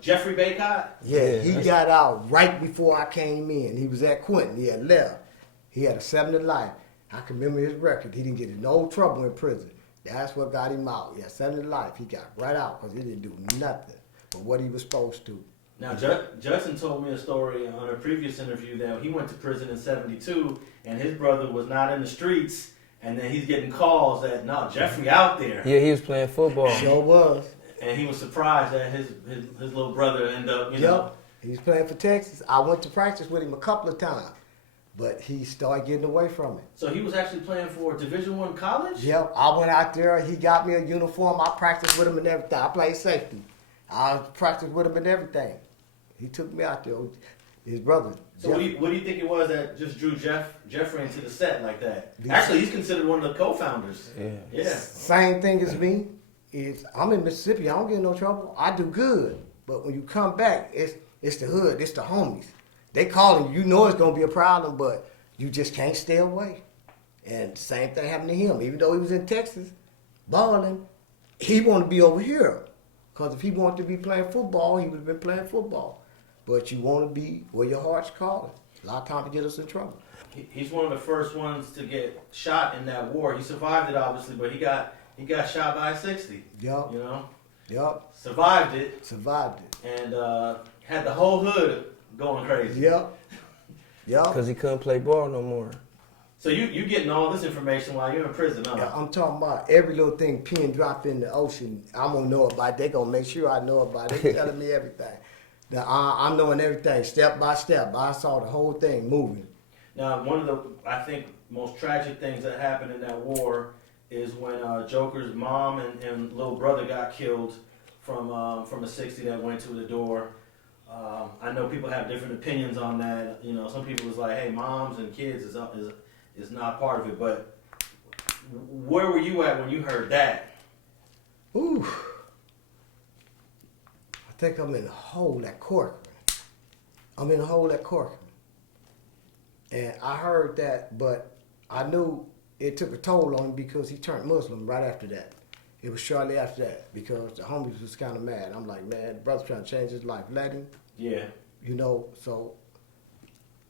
Jeffrey Baycott? Yeah, he got out right before I came in. He was at Quentin. He had left. He had a 7 to life. I can remember his record. He didn't get in no trouble in prison. That's what got him out. He had 7 to life. He got right out because he didn't do nothing but what he was supposed to. Now, Judson told me a story on a previous interview that he went to prison in '72, and his brother was not in the streets, and then he's getting calls that, no, Jeffrey out there. Yeah, he was playing football. Sure was. And he was surprised that his little brother ended up, you know. He was playing for Texas. I went to practice with him a couple of times, but he started getting away from it. So he was actually playing for Division I college? Yep, I went out there. He got me a uniform. I practiced with him and everything. I played safety. I practiced with him and everything. He took me out there. His brother. So what do you think it was that just drew Jeffrey into the set like that? Actually, he's considered one of the co-founders. Yeah. Same thing as me. I'm in Mississippi. I don't get in no trouble. I do good. But when you come back, it's the hood. It's the homies. They calling you. You know it's gonna be a problem, but you just can't stay away. And same thing happened to him. Even though he was in Texas, balling, he wanted to be over here. Because if he wanted to be playing football, he would have been playing football. But you want to be where your heart's calling. A lot of times to get us in trouble. He's one of the first ones to get shot in that war. He survived it, obviously, but he got shot by a 60. Yup. You know? Yup. Survived it. Survived it. And had the whole hood going crazy. Yup. Yup. Because he couldn't play ball no more. So you getting all this information while you're in prison, huh? Yeah, I'm talking about every little thing pin drop in the ocean. I'm going to know about it. They going to make sure I know about it. They telling me everything. I'm knowing everything step by step. I saw the whole thing moving. Now, one of the, I think, most tragic things that happened in that war is when Joker's mom and little brother got killed from a 60 that went to the door. I know people have different opinions on that. You know, some people was like, hey, moms and kids is not part of it. But where were you at when you heard that? Ooh. I think I'm in a hole at Corcoran. I'm in a hole at Corcoran. And I heard that, but I knew it took a toll on him because he turned Muslim right after that. It was shortly after that because the homies was kind of mad. I'm like, man, the brother's trying to change his life. Let him. Yeah. You know, so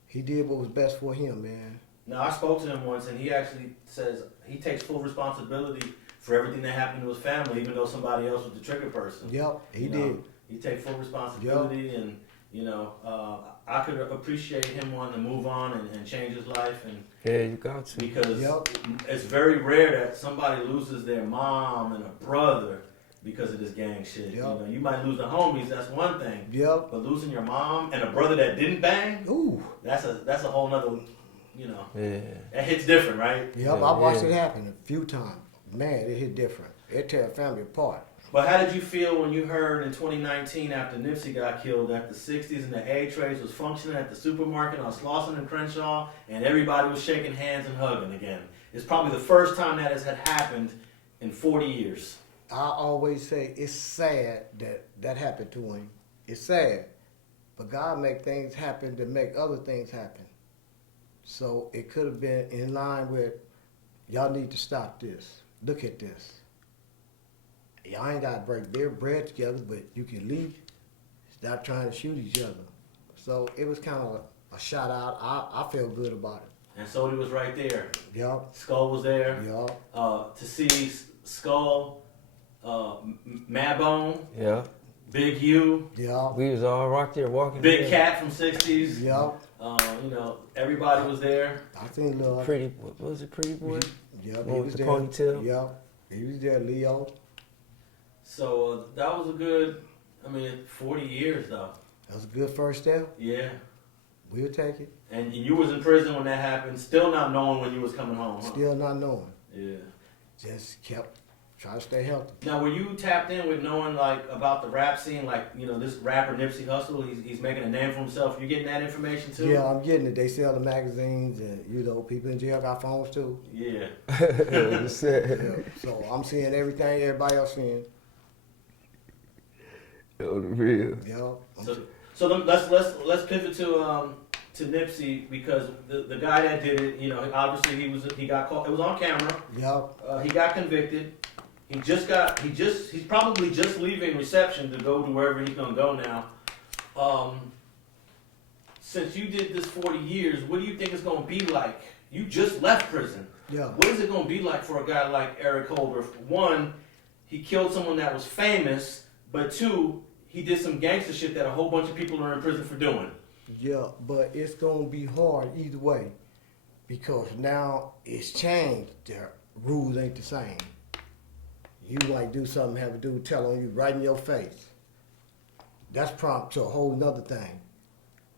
he did what was best for him, man. Now, I spoke to him once, and he actually says he takes full responsibility for everything that happened to his family, even though somebody else was the trigger person. Yep, he did. Know, he takes full responsibility, and, you know, I could appreciate him wanting to move on and change his life. And Yeah, you got to. because it's very rare that somebody loses their mom and a brother because of this gang shit. Yep. You know, you might lose the homies, that's one thing. Yep. But losing your mom and a brother that didn't bang, Ooh. that's a whole nother, you know. Yeah. That hits different, right? Yep, Yeah, I watched yeah. it happen a few times. Man, it hit different. It tear a family apart. But how did you feel when you heard in 2019 after Nipsey got killed that the 60s and the Eight Trays was functioning at the supermarket on Slauson and Crenshaw and everybody was shaking hands and hugging again? It's probably the first time that has had happened in 40 years. I always say it's sad that happened to him. It's sad. But God make things happen to make other things happen. So it could have been in line with, y'all need to stop this. Look at this. Y'all ain't got to break their bread together, but you can leave. Stop trying to shoot each other. So it was kind of a shout out. I feel good about it. And Sodi was right there. Yup. Skull was there. Yup. To see Skull, Madbone, Yeah. Big U, Yup. We was all right there walking. Big together. Cat from 60s. Yup. You know, everybody was there. I think little. Pretty, what was it, Pretty Boy? Yup. One He with was the there. ponytail? Yup. He was there, Leo. So that was a good, 40 years though. That was a good first step. Yeah. We'll take it. And you was in prison when that happened, still not knowing when you was coming home, huh? Still not knowing. Yeah. Just kept trying to stay healthy. Now, were you tapped in with knowing like about the rap scene, like this rapper Nipsey Hussle, he's making a name for himself? You getting that information too? Yeah, I'm getting it. They sell the magazines, and people in jail got phones too. Yeah. Yeah. So I'm seeing everything everybody else seeing. Oh, the real. Yeah. So let's pivot to Nipsey, because the guy that did it, obviously he got caught. It was on camera. Yeah. He got convicted. He's probably just leaving reception to go to wherever he's gonna go now. Since you did this 40 years, what do you think it's gonna be like? You just left prison. Yeah. What is it gonna be like for a guy like Eric Holder? One, he killed someone that was famous, but two, he did some gangster shit that a whole bunch of people are in prison for doing. Yeah, but it's gonna be hard either way because now it's changed. The rules ain't the same. You like do something, have a dude tell on you right in your face. That's prompt to a whole nother thing.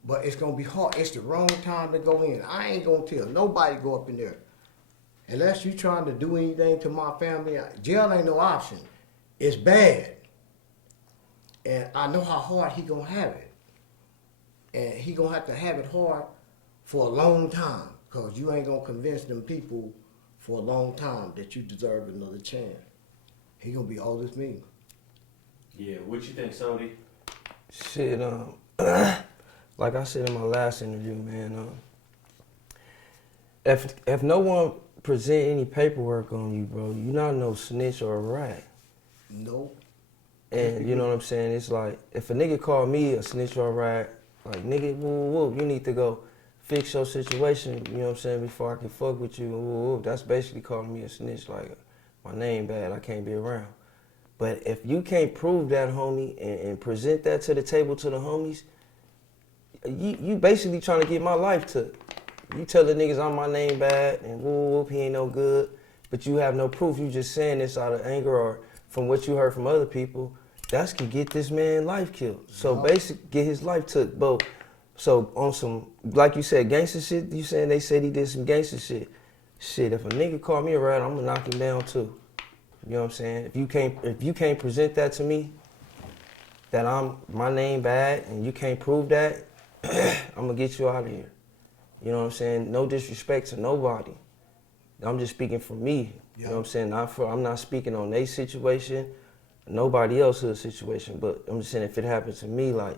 But it's gonna be hard. It's the wrong time to go in. I ain't gonna tell nobody go up in there. Unless you trying to do anything to my family, jail ain't no option. It's bad. And I know how hard he gonna have it. And he gonna have to have it hard for a long time. Cause you ain't gonna convince them people for a long time that you deserve another chance. He gonna be old as me. Yeah, what you think, Sodi? Shit, like I said in my last interview, man, if no one present any paperwork on you, bro, you not no snitch or a rat. Nope. And you know what I'm saying? It's like, if a nigga call me a snitch or a rat, like, nigga, woo, woo, you need to go fix your situation, you know what I'm saying, before I can fuck with you, woo, woo. That's basically calling me a snitch, like, my name bad, I can't be around. But if you can't prove that, homie, and present that to the table to the homies, you basically trying to get my life took. You tell the niggas I'm my name bad and whoop, he ain't no good, but you have no proof. You just saying this out of anger or from what you heard from other people. That could get this man life killed. So basically, get his life took. But so on some, like you said, gangster shit. You saying they said he did some gangster shit. Shit, if a nigga call me around, I'm gonna knock him down too. You know what I'm saying? If you can't present that to me, that I'm my name bad, and you can't prove that, I'm gonna get you out of here. You know what I'm saying? No disrespect to nobody. I'm just speaking for me. You know what I'm saying? I'm not speaking on their situation, nobody else's situation. But I'm just saying, if it happens to me, like,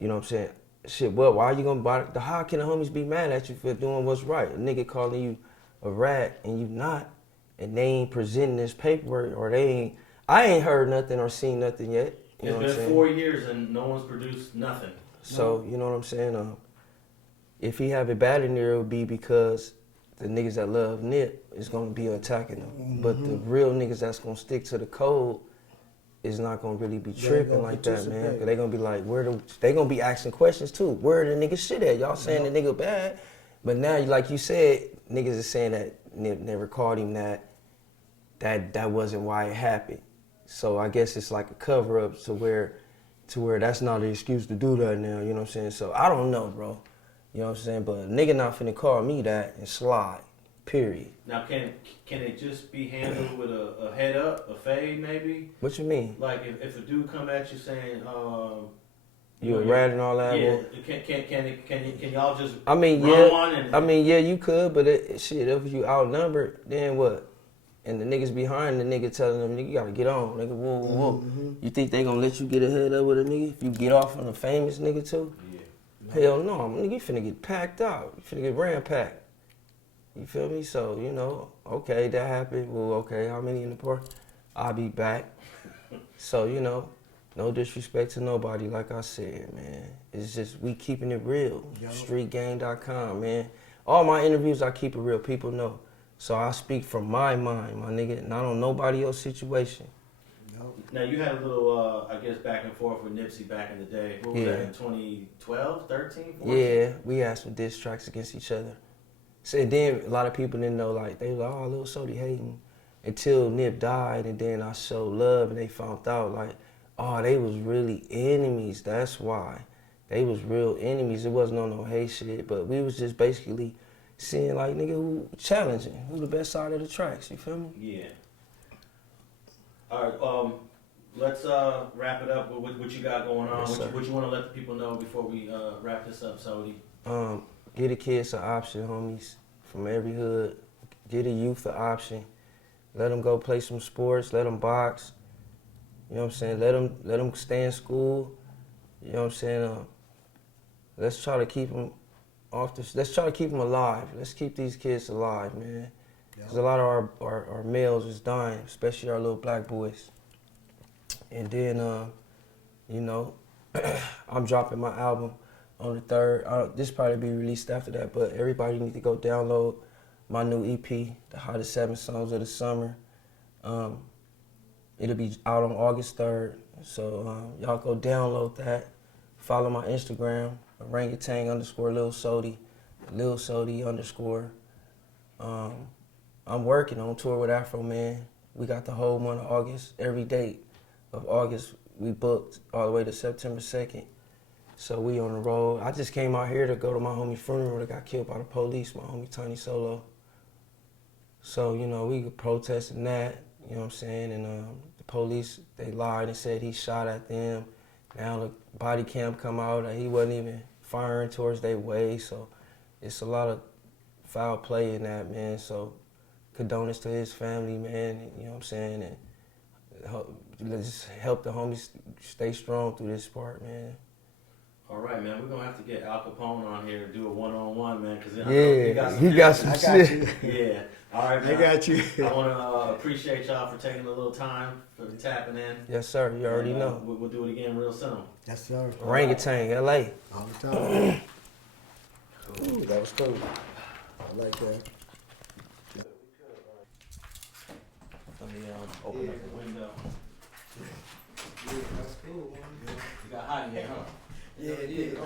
you know what I'm saying? Shit, well, why are you gonna buy? How can the homies be mad at you for doing what's right? A nigga calling you a rat and you not, and they ain't presenting this paperwork, or I ain't heard nothing or seen nothing yet. You know It's been 4 years and no one's produced nothing. So, you know what I'm saying? If he have it bad in there, it would be because the niggas that love Nip is going to be attacking him. Mm-hmm. But the real niggas that's going to stick to the code is not going to really be tripping like that, man. Because they going to be like, they going to be asking questions too. Where the nigga shit at? Y'all saying the nigga bad? But now, like you said, niggas is saying that Nip never called him that wasn't why it happened. So I guess it's like a cover up to where that's not an excuse to do that now, you know what I'm saying? So I don't know, bro. You know what I'm saying? But a nigga not finna call me that and slide, period. Now, can it just be handled with a head up, a fade maybe? What you mean? Like if a dude come at you saying, you a rat and all that? Yeah, can y'all just run one and... I mean, yeah, you could, but shit, if you outnumbered, then what? And the niggas behind the nigga telling them, nigga, you gotta get on, nigga, whoa, whoa. Mm-hmm. You think they gonna let you get a head up with a nigga if you get off on a famous nigga too? Yeah. Hell no, nigga, you finna get packed out. You finna get ram-packed. You feel me? So, you know, okay, that happened. Well, okay, how many in the park? I'll be back. So, you know, no disrespect to nobody, like I said, man. It's just, we keeping it real. StreetGang.com, man. All my interviews, I keep it real. People know. So I speak from my mind, my nigga, not on nobody else's situation. Now, you had a little, I guess, back and forth with Nipsey back in the day. What was that, in 2012, 13, 14? Yeah, we had some diss tracks against each other. So then a lot of people didn't know, like, they were like, oh, Lil Sodi hating. Until Nip died, and then I showed love, and they found out, like, oh, they was really enemies. That's why. They was real enemies. It wasn't on no hate shit, but we was just basically seeing, like, nigga, who challenging, who the best side of the tracks, you feel me? Yeah. All right, let's wrap it up with what you got going on. Yes, what you want to let the people know before we wrap this up, Sodi? Get the kids an option, homies, from every hood. Get a youth an option. Let them go play some sports. Let them box. You know what I'm saying? Let them stay in school. You know what I'm saying? Let's try to keep them let's try to keep them alive. Let's keep these kids alive, man. Because a lot of our males is dying, especially our little black boys. And then, you know, I'm dropping my album on the 3rd. This probably be released after that, but everybody need to go download my new EP, The Hottest 7 Songs of the Summer. It'll be out on August 3rd. So y'all go download that. Follow my Instagram, orangutan_Lil Sodi, Lil Sodi _. I'm working on tour with Afro Man. We got the whole month of August. Every date of August we booked all the way to September 2nd. So we on the road. I just came out here to go to my homie funeral that got killed by the police, my homie Tony Solo. So, you know, we protesting that, you know what I'm saying? And the police, they lied and said he shot at them. Now the body cam come out that he wasn't even firing towards their way. So it's a lot of foul play in that, man. So condolences to his family, man, you know what I'm saying? And let's help the homies stay strong through this part, man. All right, man. We're gonna have to get Al Capone on here to do a one-on-one, man, because He got some I got shit. you. Yeah. All right, man. I got you. I want to appreciate y'all for taking a little time for tapping in. Yes, sir. You already And, know. We'll do it again real soon. Yes, sir. Orangutan, LA. All the time. Ooh, that was cool. I like that. Let me open up the window. Yeah, that's cool, man. You got hot in here, huh? Yeah, it is. I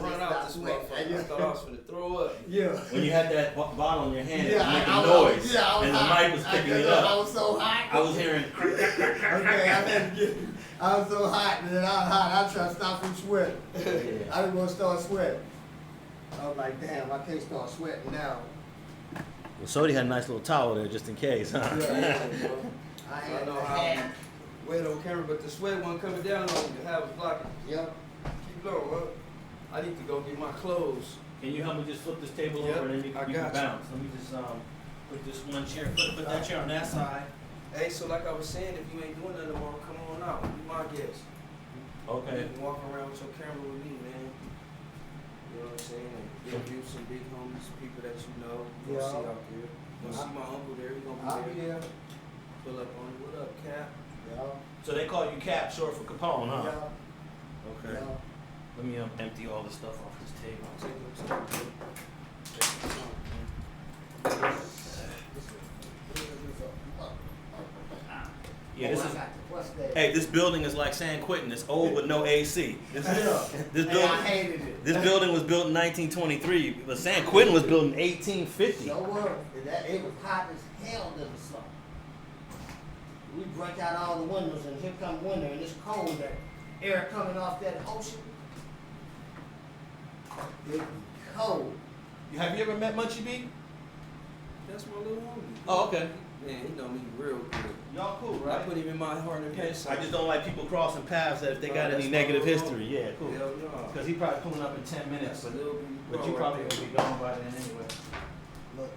Run out this motherfucker. I thought I was finna throw up. Yeah. When you had that bottle in your hand, it Yeah, was making I noise, was and the hot. mic was picking it I up. was so hot. I was hearing. I was so hot, and then I was hot. I tried to stop from sweating. I didn't want to start sweating. I was like, damn, I can't start sweating now. Well, Sodi had a nice little towel there just in case, huh? I I had know the how hat. wet on camera, but the sweat wasn't coming down on you. The hat was blocking. Yep. Keep going, huh? I need to go get my clothes. Can you help me just flip this table Yep, over and then you I can got you. bounce? Let me just put this one chair, put that chair on that side. Hey, so like I was saying, if you ain't doing nothing tomorrow, come on out. Be my guest. Okay. You can walk around with your camera with me, man. You know what I'm saying? And interview some big homies, people that you know. You Yeah. see out there. You see my uncle there. He gonna I'll be be there. there. Pull up on you. What up, Cap? Yeah. So they call you Cap, short for Capone, huh? Yeah. Okay. Yeah. Let me empty all this stuff off this table. Take your time. Take your time. Yeah, this Oh, I is. got the- what's that? Hey, this building is like San Quentin. It's old with no AC. This Yeah. this Hey, building. I hated it. This building was built in 1923, but San Quentin was built in 1850. So what? It was hot as hell in the summer. We break out all the windows, and here come winter, and it's cold. That air coming off that ocean. It be cold. Have you ever met Munchie B? That's my little homie. Oh, okay. Man, he know me real good. Y'all cool, I put him in my heart and Yeah, pain. I just don't like people crossing paths that if they got That's any my negative little history. homie. Yeah, cool. Hell no. Because he probably pulling up in 10 minutes, That's a little bitty but bro you right probably there. gonna be gone by then anyway. Look.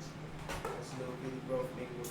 That's a little bitty bro from England.